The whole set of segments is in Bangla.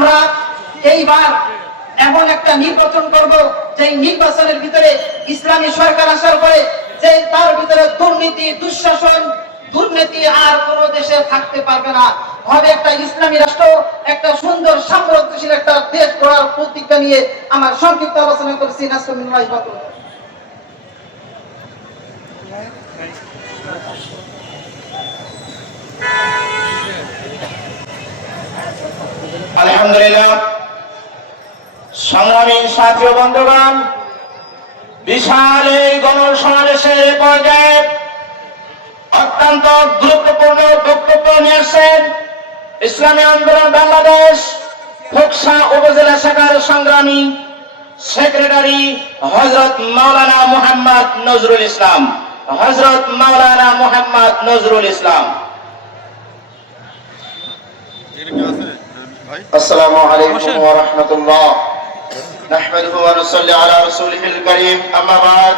আমরা এইবার এমন একটা নির্বাচন করব যে নির্বাচনের ভিতরে ইসলামী সরকার আসার পরে যে তার ভিতরে দুর্নীতি, দুঃশাসন, দুর্নীতি আর কোন দেশে থাকতে পারবে না। হবে একটা ইসলামী রাষ্ট্র, একটা সুন্দর সাম্রাজ্যশীল একটা দেশ গড়ার প্রতিজ্ঞা নিয়ে আমার সংক্ষিপ্ত আলোচনা করেছি নাসরুল্লাহ আলহামদুলিল্লাহ। সংগ্রামী সাথী ও বন্ধুগণ, বিশাল এই গণসমাবেশের পর্যায়ে অত্যন্ত গুরুত্বপূর্ণ বক্তব্য নিয়ে আসছেন ইসলামী আন্দোলন বাংলাদেশ, ফোকসা উপজেলা শাখার সংগ্রামী সেক্রেটারি হজরত মাওলানা মোহাম্মদ নজরুল ইসলাম। হজরত মাওলানা মোহাম্মদ নজরুল ইসলাম। السلام عليكم ورحمة الله نحمده ونصلي على رسوله الكريم أما بعد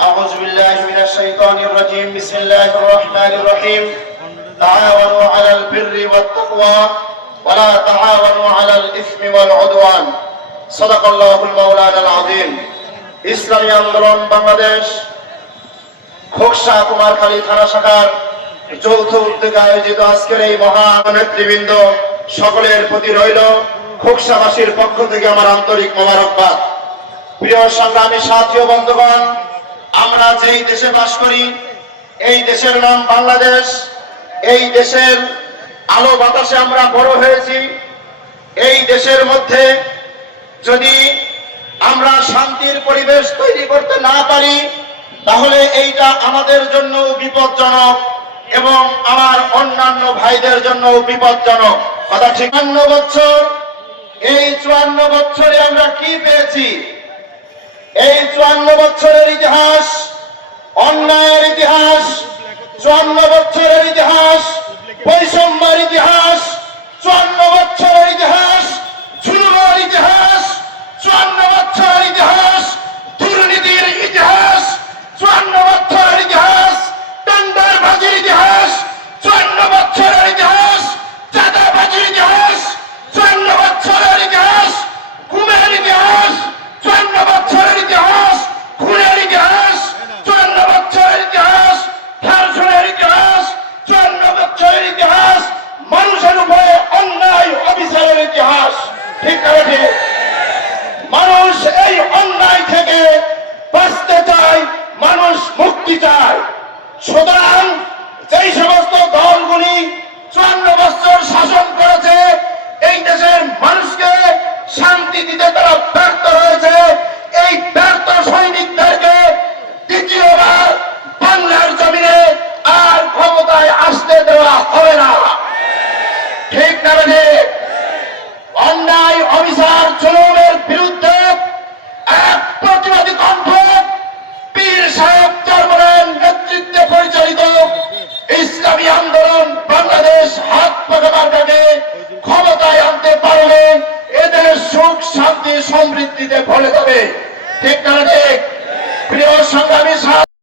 أعوذ بالله من الشيطان الرجيم بسم الله الرحمن الرحيم تعاونوا على البر والتقوى ولا تعاونوا على الإثم والعدوان صدق الله المولانا العظيم ইসলামী আন্দোলন বাংলাদেশ খোকসা কুমারখালী থানা শাখার যৌথ উদ্যোগে আয়োজিত আজকের এই মহা নেতৃবৃন্দ সকলের প্রতি রইল খোকসাবাসীর পক্ষ থেকে আমার আন্তরিক মোবারকবাদ। প্রিয় সংগ্রামী সাথী ও বন্ধুগণ, আমরা যেই দেশে বাস করি, এই দেশের নাম বাংলাদেশ। এই দেশের আলো বাতাসে আমরা বড় হয়েছি। এই দেশের মধ্যে যদি আমরা শান্তির পরিবেশ তৈরি করতে না পারি, তাহলে এইটা আমাদের জন্য বিপজ্জনক এবং আমার অন্যান্য ভাইদের জন্য বিপজ্জনক। কথা চুয়ান্ন বছর। এই চুয়ান্ন বছরে আমরা কি পেয়েছি? এই চুয়ান্ন বছরের ইতিহাস, অন্যায়ের ইতিহাস, চুয়ান্ন বছরের ইতিহাস, বৈষম্যের ইতিহাস, চুয়ান্ন ঠিক ঠিক মানুষ এই অন্যায় থেকে বাঁচতে চায়, মানুষ মুক্তি চায়। সুতরাং যেই সমস্ত দলগুলি চুয়ান্ন বছর শাসন করেছে, এই দেশের মানুষকে শান্তি দিতে তারা ব্যর্থ হয়েছে। এই ব্যর্থ সৈনিকদেরকে দ্বিতীয়বার বাংলার জমিনে আর ক্ষমতায় আসতে দেওয়া হবে না। ঠিক না জুলুমের বিরুদ্ধে এক প্রতিবাদী কণ্ঠ পীর সাহেব চরমনের নেতৃত্বে পরিচালিত ইসলামী আন্দোলন বাংলাদেশ হাত পাকে ক্ষমতায় আনতে পারলে এদের সুখ, শান্তি, সমৃদ্ধিতে ভরে যাবে। ঠিক না প্রিয় সংগ্রামী